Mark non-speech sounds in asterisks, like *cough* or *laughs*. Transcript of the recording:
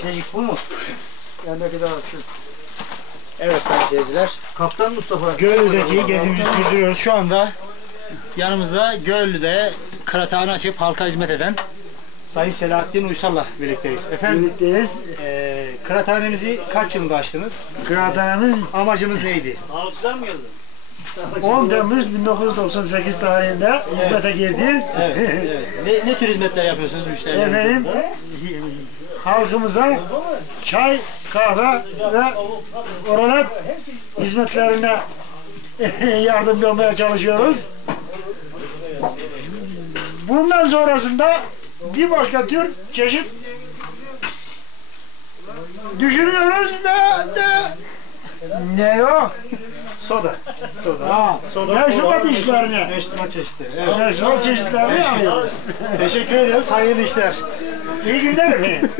Şirecik bu mu? Yanındaki açsın. Evet sayın seyirciler. Kaptan Mustafa. Göllü'deki gezimizi sürdürüyoruz. Şu anda yanımızda Göllü'de kıraathanı açıp halka hizmet eden Sayın Selahattin Uysal'la birlikteyiz. Efendim Birlikteyiz. e, kıraathanemizi kaç yılında açtınız? Kıraathanemiz Amacımız neydi? 10 Temmuz 1998 tarihinde hizmete girdi. Evet, evet. Ne, ne tür hizmetler yapıyorsunuz müşterilerinize? Efendim halkımıza çay, kahve ve oralet hizmetlerine *laughs* yardımcı olmaya çalışıyoruz. Bundan sonrasında bir başka tür çeşit düşünüyoruz ve de ne o? Soda. Soda. Ha, Soda, meşrubat kola, işlerine. Meşrubat çeşitleri. Evet. Meşrubat çeşitlerini. *laughs* Teşekkür ediyoruz. Hayırlı işler. Use your other hand.